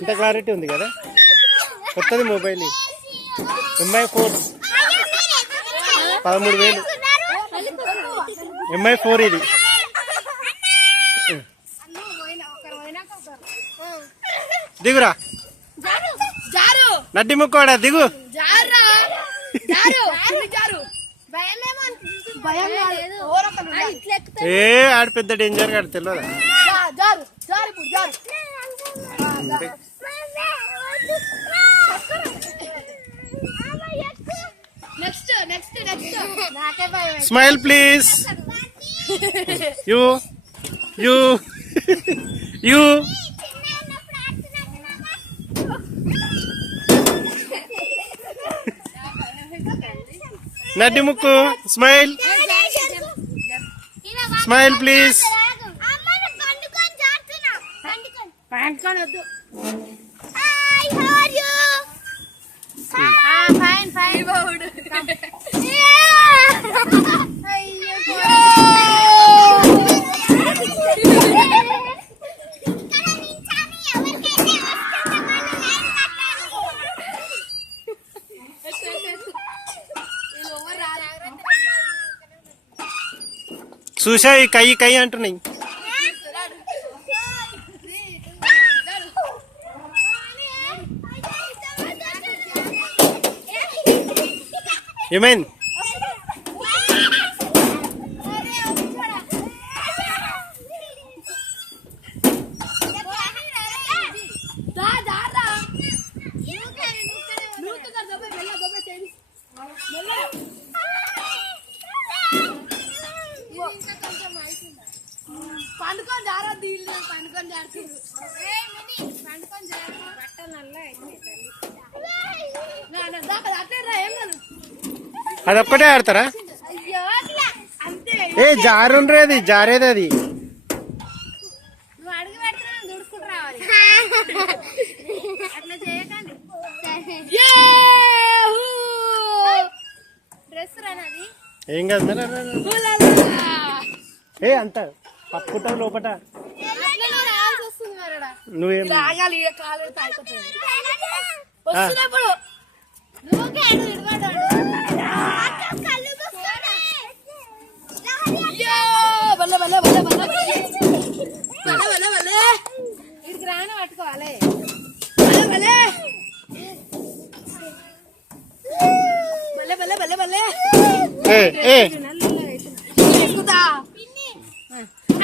ఇంత క్లారిటీ ఉంది కదా. కొత్తది మొబైల్ MI4 13,000 MI4 ఇది. దిగురా నడ్డి ముక్కోడా దిగు. ఏ ఆడు పెద్ద డేంజర్ గాడు తెలియదా. Smile please. You you you నడ్డి ముక్కు. Smile smile please. చూసా ఈ కయ్యి కయ్యి అంటున్నాయి. ఏమైంది? పండుకొని జారా దీళ్ళు పండుకొని జారుతుంది. అదొక్కటే ఆడతారా? ఏ జారుండ్రేది జారేది అది. నువ్వు అడుగు పెడతా దుడుచుకుంటూ రావాలి. అట్లా చేయకండి. డ్రెస్ రానది ఏం కాదు. ఏ అంత పప్పుకుంటావు లోపట. నువ్వేం వస్తున్నప్పుడు ఇక్కడికి రాని పట్టుకోవాలి.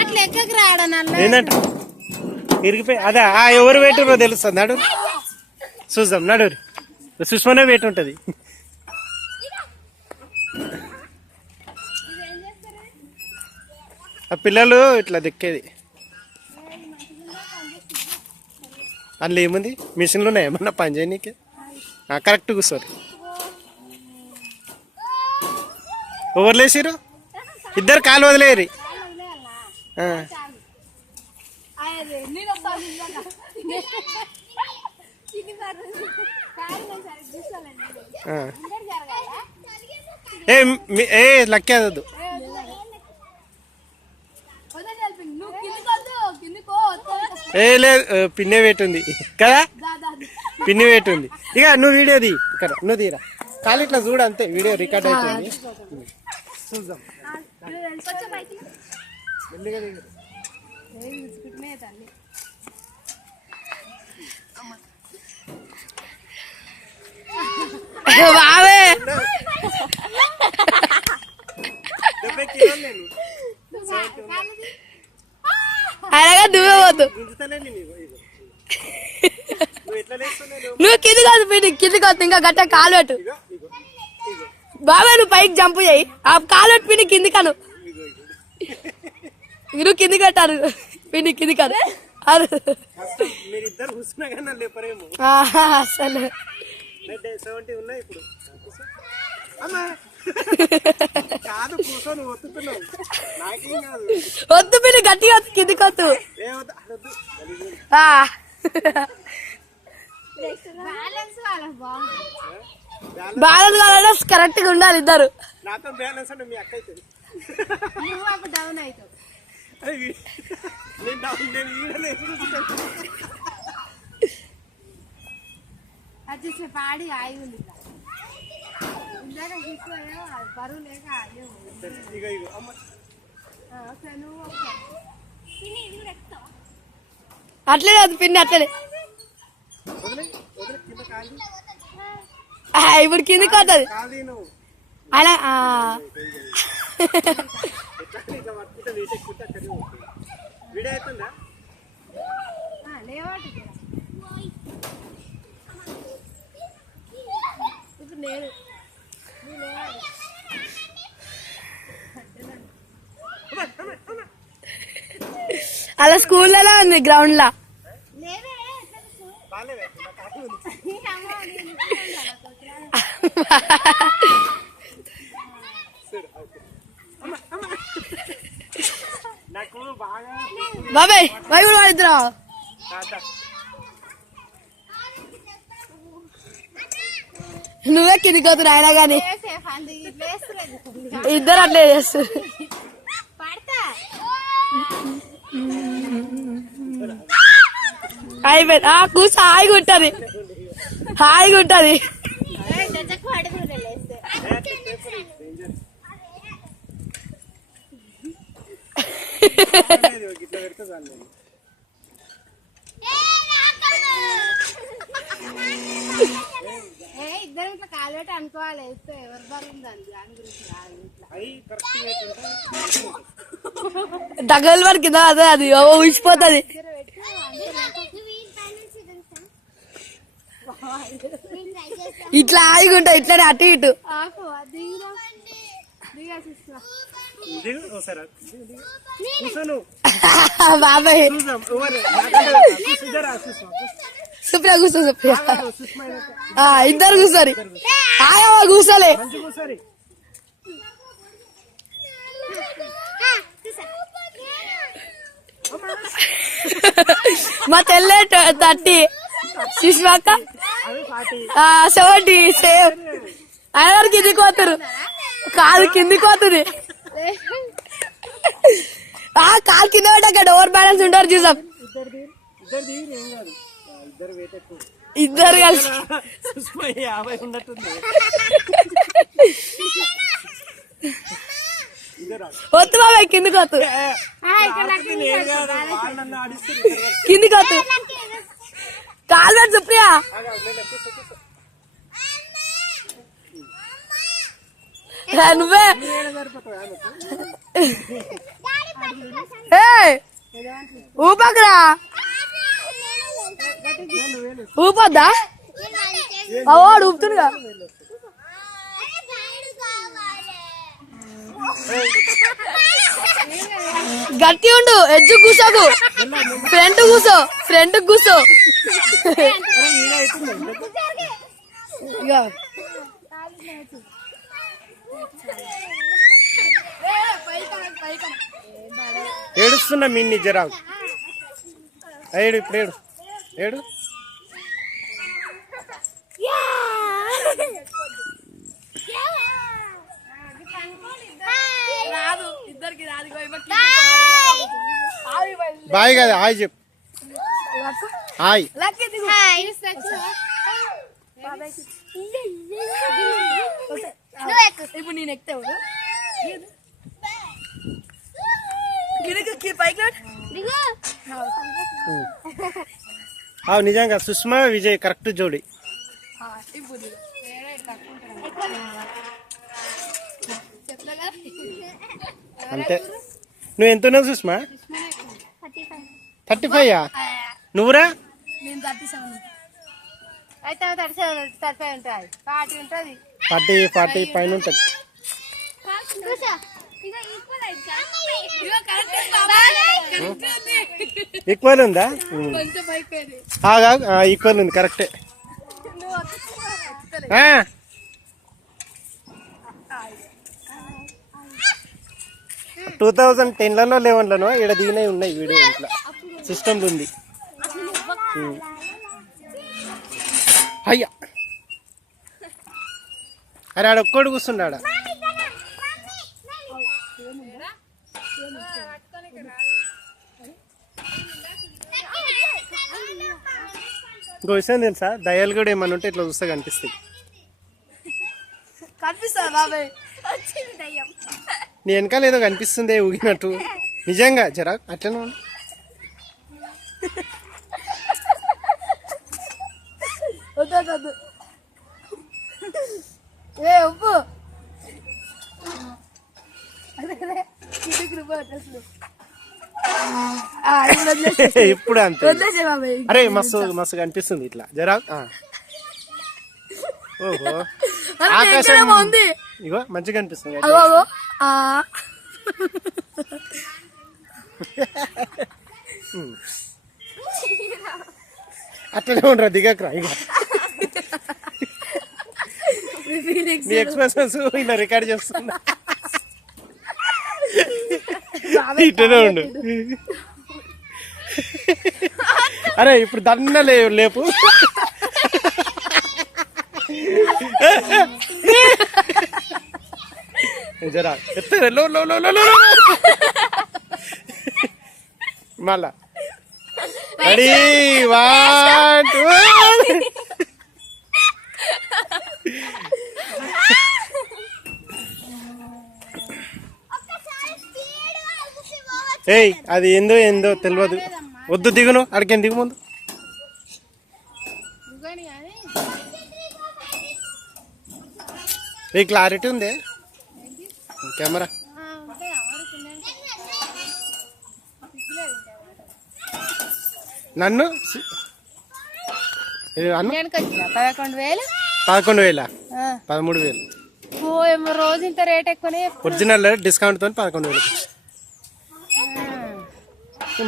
అట్లా ఎక్కకి రావడం ఏంటంట ఇరిగిపోయి అదా ఎవరు వేటురో తెలుస్తుంది. నడు చూద్దాం. నడు సుష్మనే వేటు ఉంటది. ఆ పిల్లలు ఇట్లా దిక్కేది. అందులో ఏముంది? మిషన్లు ఉన్నాయి ఏమన్నా పని చేయనీకి? కరెక్ట్ కూర్చోరు. ఎవరు లేచిరు? ఇద్దరు కాలు వదిలేరు. ఏ లక్కేదద్దు. ఏ లేదు పిన్నే వేటుంది కదా. పిన్ని వేటుంది. ఇక నువ్వు వీడియోది ఇక్కడ నువ్వు తీరా. కాలు ఇట్లా చూడు అంతే. వీడియో రికార్డ్ అవుతుంది. చూద్దాం. బావే అలాగా దువ్వవద్దు. నువ్వు కింది కాదు కింది కాదు. ఇంకా గట్ట కాలు పెట్టు బాబా. నువ్వు పైకి జంపు చేయి. ఆ కాలు పెట్టు పిండి కింది కాను. నువ్వు కింది కట్టారు పిండి కింది కాదు. అసలు వద్దు పిండి గట్టిగా కింది కొద్దు. బ్యాలెన్స్ కావాలంటే కరెక్ట్ గా ఉండాలి ఇద్దరు. నాతో బ్యాలెన్స్ అంటే మీ అక్క అవుతుంది. డౌన్ అవుతావు. నేను వీడలేదు. అది చూసే పాడి ఆగి ఉంది ఇందాక తీసుకున్నాయో బరువు లేక ఇగో ఇగో అమ్మ ఒకసారి నువ్వు ఒకసారి అట్లే అది పిన్ని అట్లనే. కింద కాలి ఇప్పుడు కిందికి వస్తుంది కాలి నువ్వు అలా. ఇట్లా పట్టుకుంటే వీటెక్కుంటే అక్కడే ఉంటుంది. వీడియో అవుతుందా? లేవాటి ఇప్పుడు నేను అలా స్కూల్లో ఉంది గ్రౌండ్ లా. నాకు బాగా బాబాయ్ బాయ్ కూడా వాడిద్దాం. నువ్వే కిందికి వద్దు అయినా కానీ ఇద్దరు అట్లే చేస్తారు. అయిపోయింది. కూర్చో హాయిగా ఉంటుంది, హాయిగా ఉంటుంది. ఇట్లా పెడితే చాలు. ఇద్దరు ఇట్లా కాలువట అనుకోవాలి వేస్తే ఎవరు బాగుందని దాని గురించి అవి కరెక్ట్ దగ్గర వరకు అదే అది ఊసిపోతుంది. ఇట్లా హాయిగా ఉంటుంది, ఇట్లానే అటు ఇటు. బాబాయ్ సుప్రియ కూర్చో, సుప్రియ ఇద్దరు కూర్చోరి. ఆయా కూర్చోలే. మా తెల్లే 30 సుష్మాక 70 సేమ్. ఆయన కిందికి పోతారు కాదు, కిందికి పోతుంది. కాలు కింద పడ్డాక ఓవర్ బ్యాలెన్స్ ఉంటారు చూసాం. ఇద్దరు కలిసి 50 ఉన్నట్టుంది. వద్దు బాబాయ్ కిందికి వద్దు, కిందికి వద్దు. కాలు పెట్టి సుప్రియా. నువ్వే ఊపకరా, ఊపొద్దా? వాడు ఊపుతుండగా. గట్టి ఉండు, ఎజ్జు కూర్చోకు, ఫ్రంట్ కూర్చో, ఫ్రంట్ కూర్చో. ఏడుస్తున్నా మిన్ని జరా ఏడు, ఇప్పుడు ఏడు ఏడు. బాయ్ కదా, హాయ్ చెప్పు. హాయ్ ఇప్పుడు నేను ఎక్కుతావు పైకి. నిజంగా సుష్మా విజయ్ కరెక్ట్ జోడి. అంతే. నువ్వు ఎంత ఉన్నావు సుష్మా? 35. నువ్వురా? 40 పైన ఉంటుంది. ఈక్వల్ ఉందా? ఈక్వల్ ఉంది, కరెక్టే. 2010లలో 11లలో ఇక్కడ దిగినవి ఉన్నాయి వీడియో. ఇంట్లో సిస్టమ్ ఉంది. అయ్యా అరే ఆడ ఒక్కడు కూర్చుండా. ఇంకో విషయం తెలుసా, దయాలు కూడా ఏమన్నా ఉంటే ఇట్లా చూస్తే కనిపిస్తాయి. కనిపిస్తా బాబాయ్, నీ వెనకాల ఏదో కనిపిస్తుంది ఊగినట్టు. నిజంగా జరా అట్లనే ఉండు. వద్దు ఏ ఉప్పు ఇప్పుడు అంతే. అరే మస్తు మస్తు కనిపిస్తుంది ఇట్లా జరా. ఓహో ఆకాశం ఇగో మంచిగా కనిపిస్తుంది. అట్లనే ఉండరా, దిగకరా. ఇక నీ ఎక్స్ప్రెషన్స్ ఇలా రికార్డ్ చేస్తున్నా. ఇట్లనే ఉండు. అరే ఇప్పుడు దన్న లేపు. జరా ఎత్తారు మళ్ళా. రెడీ 1 2. ఏయ్ అది ఏందో తెలియదు. వద్దు దిగును, అడికేం దిగు ముందు. ఈ క్లారిటీ ఉంది కెమెరా. నన్ను 11,000 11,000 13,000 రోజు ఇంత రేట్ ఎక్కువనే. ఒరిజినల్ డిస్కౌంట్ తో 11,000.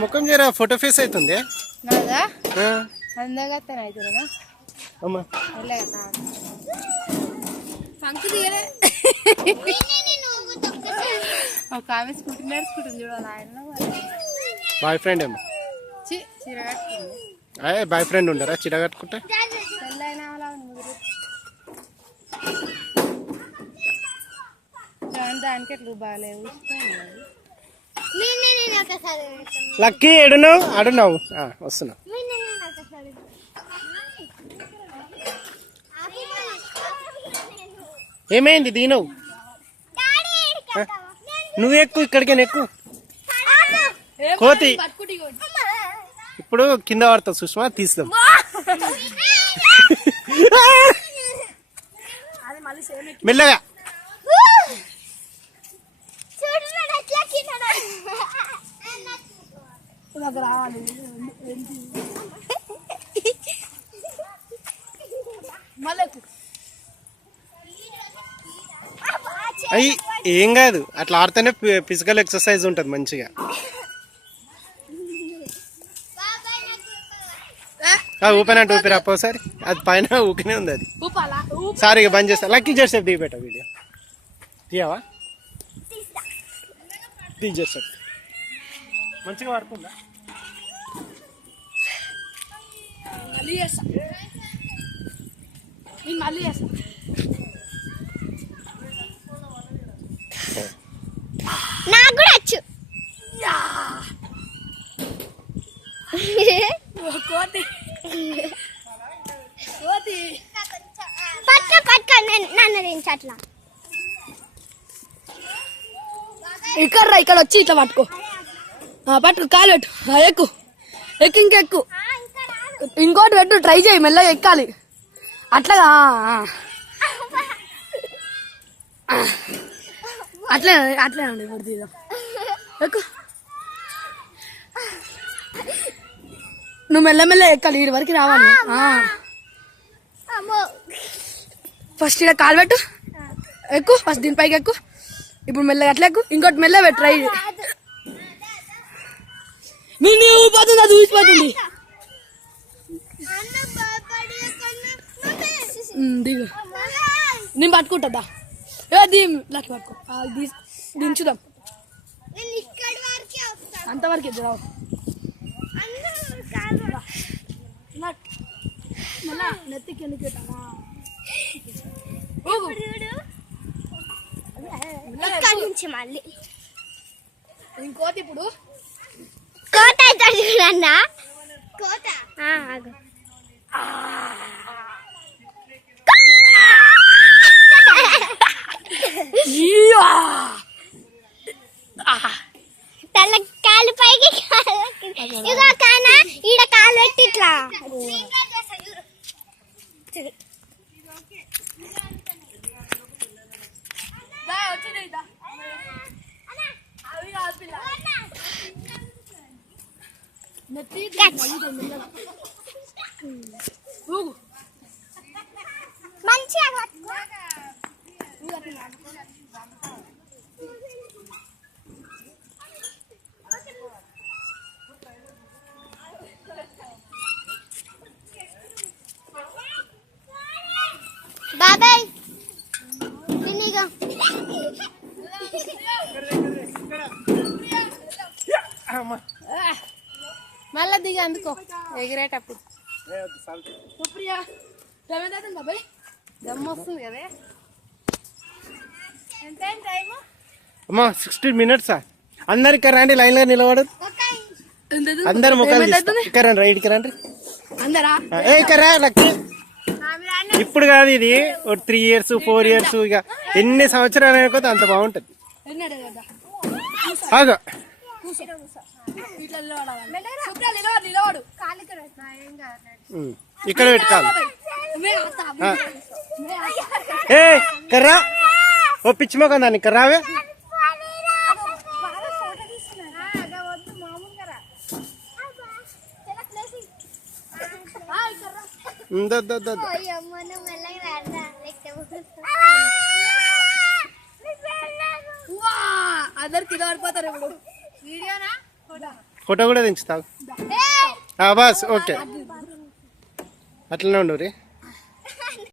ముఖం జరా ఫోటో ఫేస్ అవుతుంది. అమ్మా ఒక ఆమె స్కూటీ నడుచుకుంటుంది చూడాలి. ఆయన బాయ్ ఫ్రెండ్ ఏమో. చీర కట్టుకుంది. అయ్యే బాయ్ ఫ్రెండ్ ఉండరా చీర కట్టుకుంటే? దానికి ఎట్లు బాగాలేవు. లక్కీ ఎడున్నావు? అడున్నావు వస్తున్నా. ఏమైంది దీనవు? నువ్వు ఎక్కువ ఇక్కడికే ఎక్కువ. కోతి ఇప్పుడు కింద పడతావు సుష్మా, తీస్తాం. మెల్లగా. అయ్యి ఏం కాదు, అట్లా ఆడితేనే ఫిజికల్ ఎక్సర్సైజ్ ఉంటుంది మంచిగా. ఊపిన అంటే ఊపిరి అప్ప సరే, అది పైన ఊకనే ఉంది. అది సారీ బంద్ చేస్తా. లక్కీ చేస్తే దిగి పెట్ట వీడియో తీయవా? తీసేస్తా. మంచిగా పడుతుందా? నాకు కూడా వచ్చు. అట్లా ఇక్కడ వచ్చి ఇట్లా పట్టుకో. పట్టుకో, కాలు పెట్టు. ఎక్కు ఎక్కు, ఇంకెక్కు. ఇంకోటి పెట్టు, ట్రై చేయి. మెల్లగా ఎక్కాలి. అట్లా అట్లే అట్లే అండి. ఇప్పుడు తీద్దాం. ఎక్కు. నువ్వు మెల్లమెల్ల ఎక్కాలి. ఈడి వరకు రావాలి. ఫస్ట్ ఇక్కడ కాలు పెట్టు. ఎక్కువ ఫస్ట్ దీనిపైకి ఎక్కువ. ఇప్పుడు మెల్లగా అట్లా ఎక్కువ. ఇంకోటి మెల్ల పెట్టు. ట్రై ఊసిపోతుంది, అది ఊసిపోతుంది. దిగు, నేను పట్టుకుంటుందా? లక్కి పట్టుకో. దించుదాం. అంతవరకు ఎదురు నెత్తికి ఎందుకు ఊగు. ఇక్కడ నుంచి మళ్ళీ ఇంకోటి ఇప్పుడు కోట అవుతాడు చూడన్నా కోట ఆగు తల కాలు పైకి ఇగో కానా ఈడ కాలు పెట్టి ఇట్లా మంచిగా బాబాయ్ తినిగా మళ్ళా దిగి అందుకో ఎగిరేటప్పుడు సుప్రియ రమేదా బాయ్ దమ్మ వస్తుంది కదా ఎంత టైం అమ్మా 16 minutes అందరు ఇక్కడ రండి లైన్ గా నిలబడదు అందరు ముఖాలు తీస్తారు. ఇక్కడ రండి రైట్కి రండి అందరా ఇక్కడ రా, లక్ష్మి. ఇప్పుడు కాదు ఇది 3 years 4 years ఇక ఎన్ని సంవత్సరాలు అయిపోతే అంత బాగుంటది. ఆగు. ఇక్కడ పెట్టుకోవాలి. ఏ కర్రా ఓ పిచ్చి మొక్క దాన్ని ఇక్కడ రావే. అందరు కింద పడిపోతారు ఇప్పుడు. ఫోటో కూడా దించుతావు బస్ ఓకే అట్లనే ఉండు రీ.